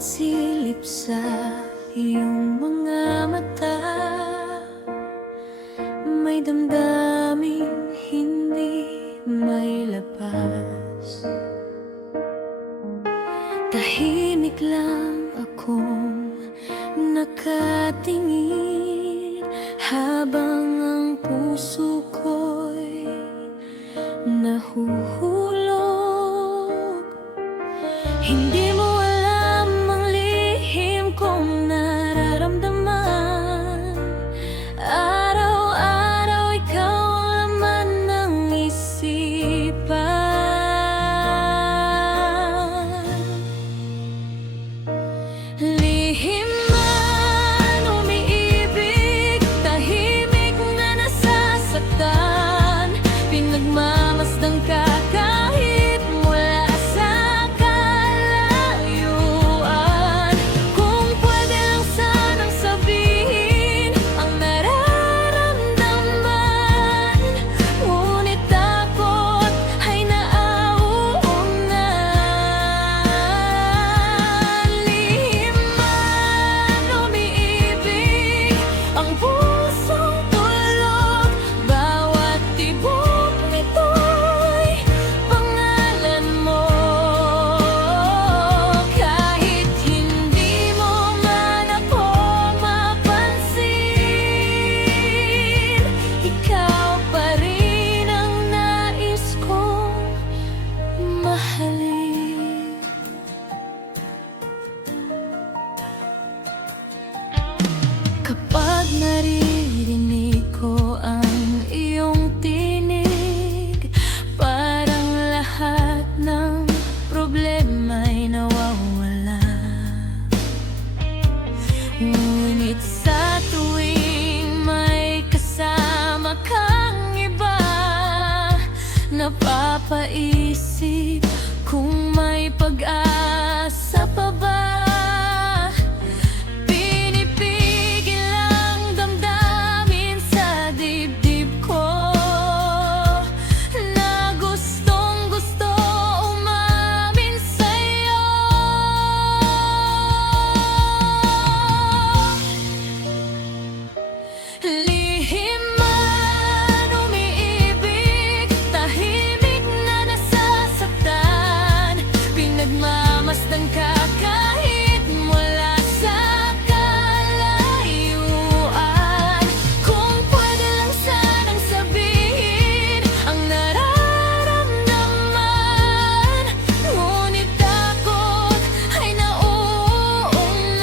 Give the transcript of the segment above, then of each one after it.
bawat silip sa iyong mga mata, may damdaming hindi may lapas. Tahimik lang akong nakatingin habang ang puso ko'y nahuhulog. Hindi mo alam ang lihim kong nararamdaman. Araw-araw ikaw ang laman ng isipan. Lihim man umiibig, tahimik na nasasaktan, pinagmamasdan ka kahit mula sa kalayuan. Kung pwede lang sanang sabihin ang nararamdaman, ngunit takot ay nauunan. Lihim man umiibig, ang pusong tulog, bawat tibok nito'y pangalan mo. Kahit hindi mo man ako mapansin, ikaw pa rin ang nais kong mahalin. Kapag naririnig ko ang iyong tinig, parang lahat ng problema'y nawawala. Ngunit sa tuwing may kasama kang iba, napapaisip kung may pag-asa pa ba. Pinipigil ang damdamin sa dibdib ko na gustong-gusto umamin sa'yo. Lihim man umiibig, tahimik na nasasaktan, pinagmamasdan ka kahit mula sa kalayuan. Kung pwede lang sanang sabihin ang nararamdaman, ngunit takot ay nauunan.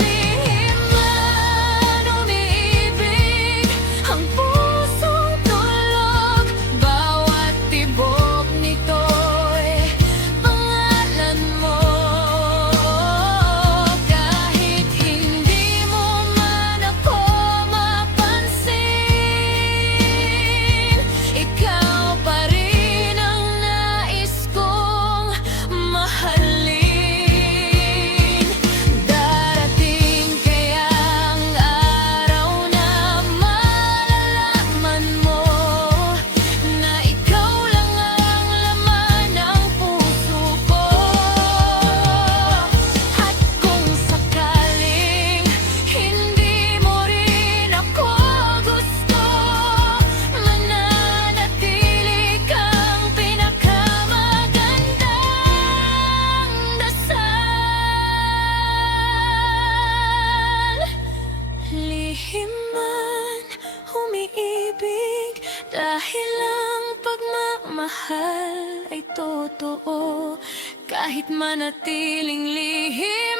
Lihim man umiibig, ang pusong tulog, bawat tibok nito'y pangalan mo. Kahit hindi mo man ako mapansin, ikaw pa rin ang nais kong mahalin. Darating kaya ang araw na malalaman mo na ikaw lang ang laman ng puso ko. At kung sakaling hindi mo rin ako gusto, mananatili kang pinakamagandang dasal. Lihim man umiibig, dahil ang pagmamahal ay totoo, kahit manatiling lihim